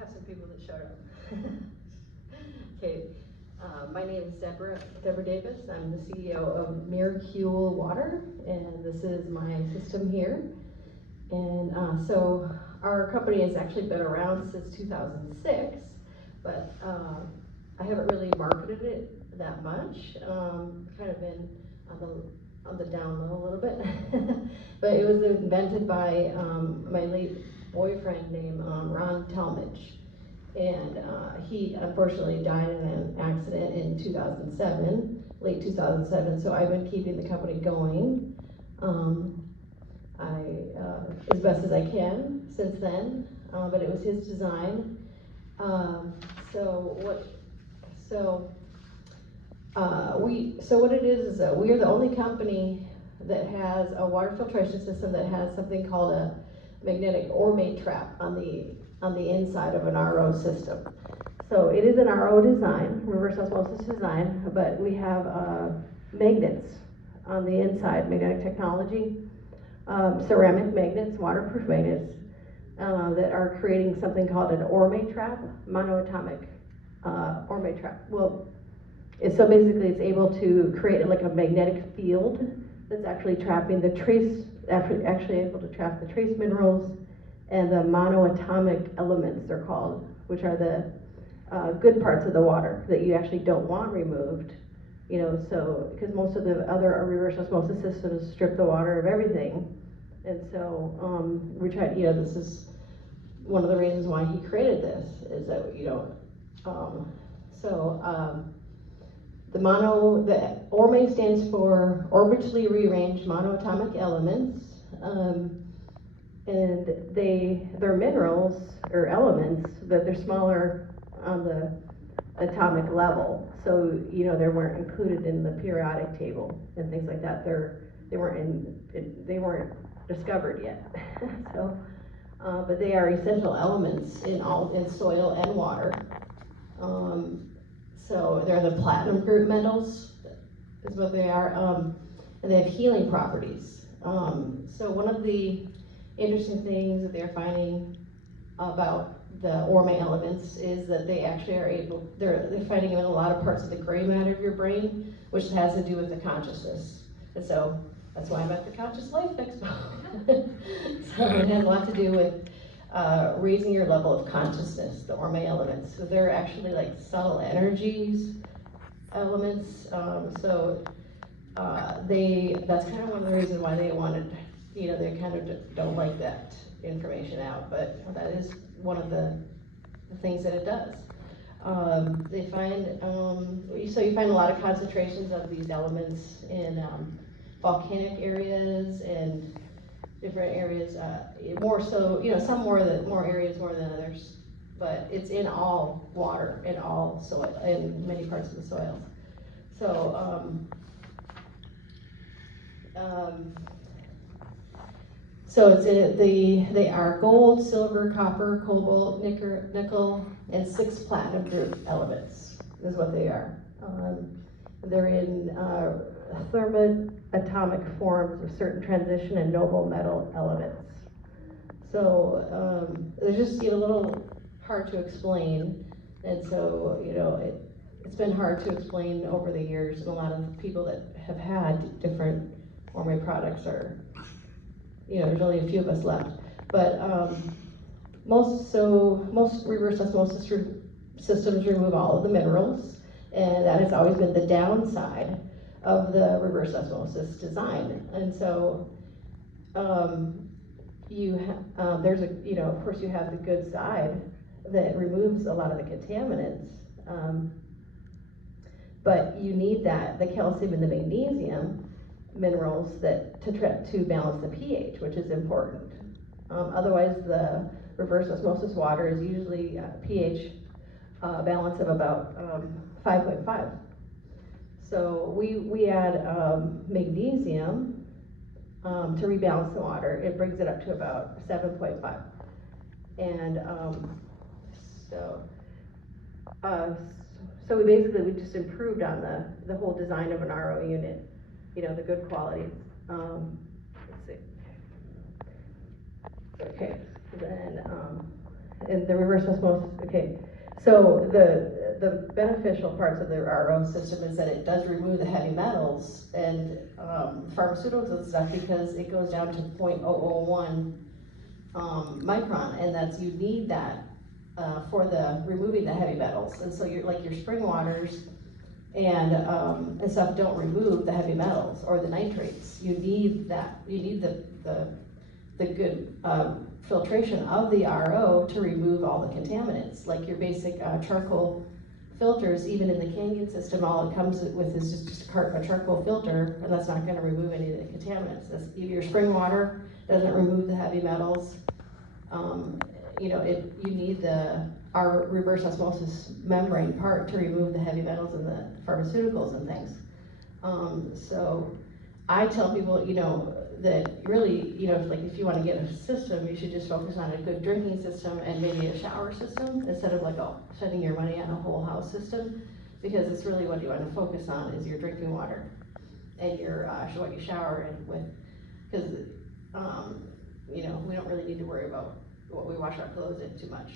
have some people that showed up. Okay, my name is Deborah Davis. I'm the CEO of Miracule Water, and this is my system here. And so our company has actually been around since 2006, but I haven't really marketed it that much. Kind of been on the down low a little bit. But it was invented by my late boyfriend named Ron Talmadge. And he unfortunately died in an accident in 2007, late 2007, so I've been keeping the company going as best as I can since then, but it was his design. So what it is that we are the only company that has a water filtration system that has something called a magnetic ormate trap on the inside of an RO system. So it is an RO design, reverse osmosis design, but we have magnets on the inside, magnetic technology, ceramic magnets, waterproof magnets, that are creating something called an ormate trap, monoatomic ormate trap. Well, so basically it's able to create like a magnetic field that's actually trapping the actually able to trap the trace minerals and the monoatomic elements, they're called, which are the good parts of the water that you actually don't want removed. You know, so, because most of the other reverse osmosis systems strip the water of everything. And so we tried, you know, this is one of the reasons why he created this, is that, you know, the ormate stands for orbitally rearranged monoatomic elements, and they're minerals or elements, but they're smaller on the atomic level. So, you know, they weren't included in the periodic table and things like that. They weren't discovered yet. So, but they are essential elements in soil and water. So they're the platinum group metals, is what they are, and they have healing properties. So one of the interesting things that they're finding about the ormate elements is that they actually they're finding them in a lot of parts of the gray matter of your brain, which has to do with the consciousness. And so that's why I'm at the Conscious Life Expo. So it has a lot to do with raising your level of consciousness, the ormate elements. So they're actually like subtle energies, elements. That's kind of one of the reasons why they wanted, you know, they kind of don't like that information out, but that is one of the things that it does. They find, so you find a lot of concentrations of these elements in volcanic areas and different areas, more so, you know, some more areas more than others, but it's in all water, in all soil, in many parts of the soils. So they are gold, silver, copper, cobalt, nickel, and 6 platinum group elements is what they are. They're in thermoatomic forms of certain transition and noble metal elements. So they're just, you know, a little hard to explain, and so, you know, it's been hard to explain over the years, and a lot of people that have had different ormate products are, you know, there's only a few of us left. But most reverse osmosis systems remove all of the minerals, and that has always been the downside of the reverse osmosis design. And so there's a, you know, of course you have the good side that removes a lot of the contaminants, but you need the calcium and the magnesium minerals to balance the pH, which is important. Otherwise, the reverse osmosis water is usually a pH balance of about 5.5. So we add magnesium to rebalance the water. It brings it up to about 7.5. And so we just improved on the whole design of an RO unit. You know, the good qualities. Let's see. Okay, then and the reverse osmosis, okay. So the beneficial parts of the RO system is that it does remove the heavy metals and pharmaceuticals and stuff, because it goes down to 0.001 micron, and that's, you need that for the removing the heavy metals. And so you're like your spring waters and stuff don't remove the heavy metals or the nitrates. You need that. You need the good filtration of the RO to remove all the contaminants. Like your basic charcoal filters, even in the Kangen system, all it comes with is just a charcoal filter, and that's not going to remove any of the contaminants. Your spring water doesn't remove the heavy metals. You know, you need our reverse osmosis membrane part to remove the heavy metals and the pharmaceuticals and things. So I tell people, you know, that really, you know, if you want to get a system, you should just focus on a good drinking system and maybe a shower system instead of like spending your money on a whole house system, because it's really what you want to focus on is your drinking water and your what you shower in with, because you know, we don't really need to worry about what we wash our clothes in too much.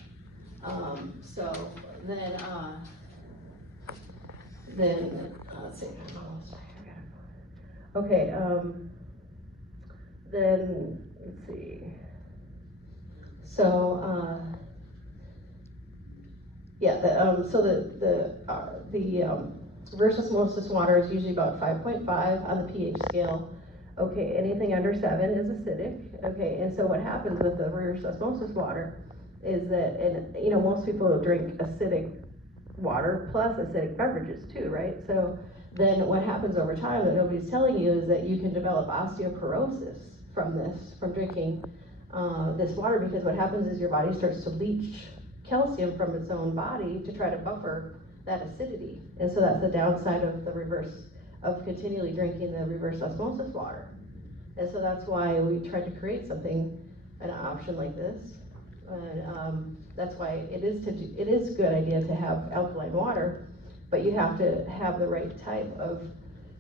So then let's see. Okay. Then let's see. So yeah. So the reverse osmosis water is usually about 5.5 on the pH scale. Okay, anything under 7 is acidic. Okay, and so what happens with the reverse osmosis water is that, and you know, most people drink acidic water plus acidic beverages too, right? So then what happens over time that nobody's telling you is that you can develop osteoporosis from drinking this water, because what happens is your body starts to leach calcium from its own body to try to buffer that acidity. And so that's the downside of of continually drinking the reverse osmosis water. And so that's why we tried to create an option like this. And that's why it is a good idea to have alkaline water, but you have to have the right type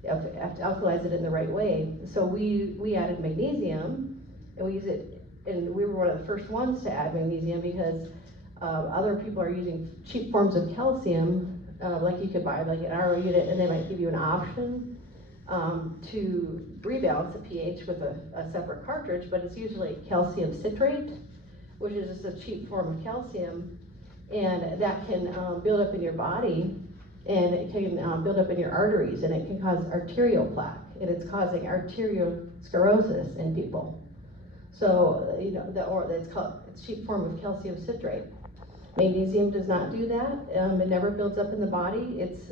you have to alkalize it in the right way. So we added magnesium, and we use it, and we were one of the first ones to add magnesium, because other people are using cheap forms of calcium, like you could buy like an RO unit, and they might give you an option to rebalance the pH with a separate cartridge, but it's usually calcium citrate, which is just a cheap form of calcium, and that can build up in your body, and it can build up in your arteries, and it can cause arterial plaque, and it's causing arteriosclerosis in people. So, you know, it's a cheap form of calcium citrate. Magnesium does not do that. It never builds up in the body. It's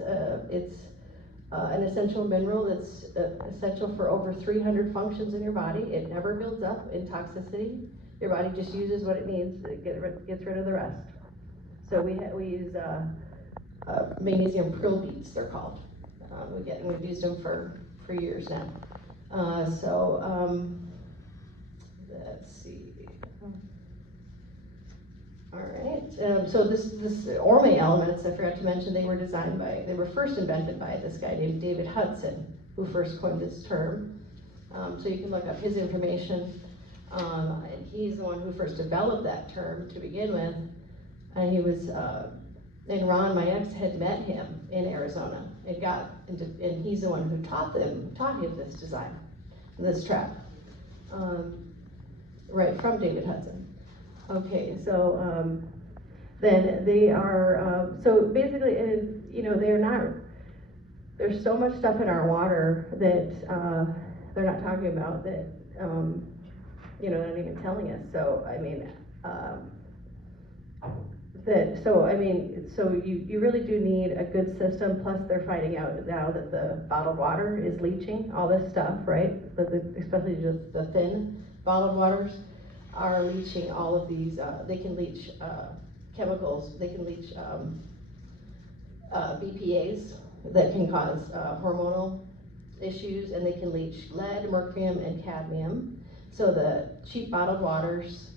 an essential mineral that's essential for over 300 functions in your body. It never builds up in toxicity. Your body just uses what it needs, it gets rid of the rest. So we use magnesium prill beads, they're called. We've used them for years now. Let's see. All right. So this Orme elements, I forgot to mention, they were first invented by this guy named David Hudson, who first coined this term. So you can look up his information. And he's the one who first developed that term to begin with. And he was, and Ron, my ex, had met him in Arizona and he's the one who taught him this design, this trap, right from David Hudson. Okay, so then they are, so basically, you know, there's so much stuff in our water that they're not talking about that, you know, they're not even telling us. So, I mean, so you really do need a good system, plus they're finding out now that the bottled water is leaching all this stuff, right? Especially just the thin bottled waters are leaching all of these, they can leach chemicals, they can leach BPAs that can cause hormonal issues, and they can leach lead, mercurium, and cadmium. So the cheap bottled waters,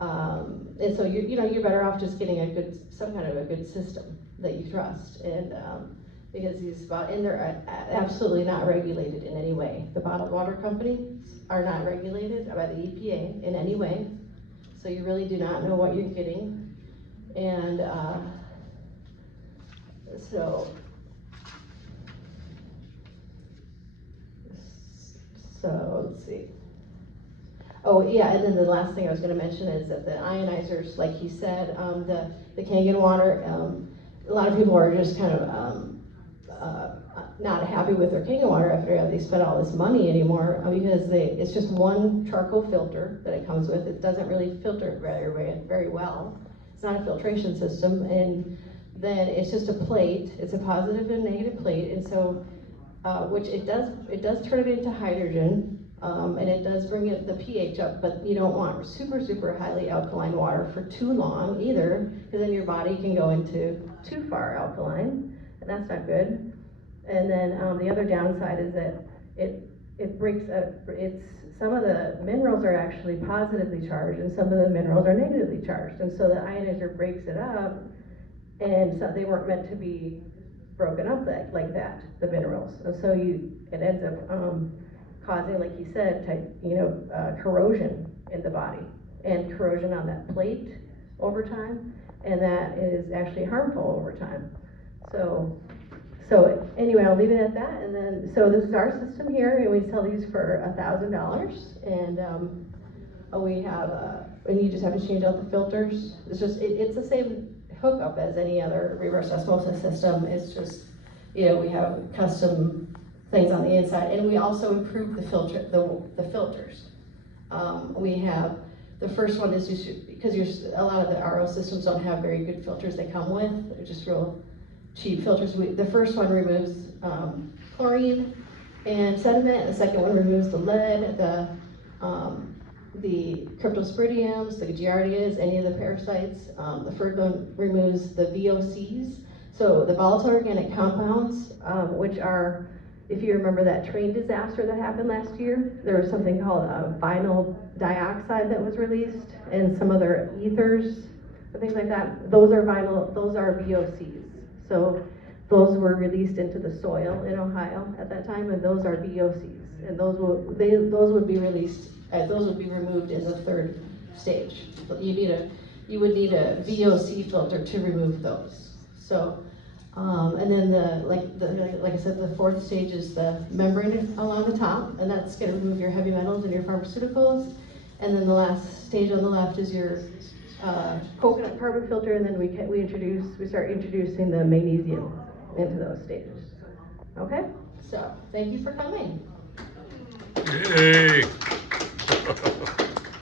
and so you're better off just getting some kind of a good system that you trust, and because and they're absolutely not regulated in any way. The bottled water companies are not regulated by the EPA in any way, so you really do not know what you're getting. And, so let's see. Oh, yeah, and then the last thing I was gonna mention is that the ionizers, like he said, the Kangen water, a lot of people are just kind of, not happy with their Kangen water after they spent all this money anymore, because it's just one charcoal filter that it comes with. It doesn't really filter very well. It's not a filtration system, and then it's just a plate. It's a positive and negative plate, and so, which it does turn it into hydrogen, and it does bring the pH up, but you don't want super highly alkaline water for too long either, because then your body can go into too far alkaline, and that's not good. And then the other downside is that it breaks up, some of the minerals are actually positively charged and some of the minerals are negatively charged. And so the ionizer breaks it up, and so they weren't meant to be broken up like that, the minerals. And so it ends up causing, like you said, corrosion in the body and corrosion on that plate over time. And that is actually harmful over time. So anyway, I'll leave it at that, and then, so this is our system here, and we sell these for $1,000, and we have, and you just have to change out the filters. It's the same hookup as any other reverse osmosis system. It's just, we have custom things on the inside, and we also improve the filters. We have, the first one is just, because a lot of the RO systems don't have very good filters they come with. They're just real cheap filters. The first one removes chlorine and sediment. The second one removes the lead, the cryptosporidiums, the giardias, any of the parasites. The third one removes the VOCs, so the volatile organic compounds, which are, if you remember that train disaster that happened last year, there was something called vinyl dioxide that was released, and some other ethers and things like that. Those are VOCs. So those were released into the soil in Ohio at that time, and those are VOCs, and those would be released. Those would be removed in the third stage. You would need a VOC filter to remove those. So, and then like I said, the fourth stage is the membrane along the top, and that's going to remove your heavy metals and your pharmaceuticals. And then the last stage on the left is your coconut carbon filter, and then we start introducing the magnesium into those stages. Okay, so thank you for coming. Yay!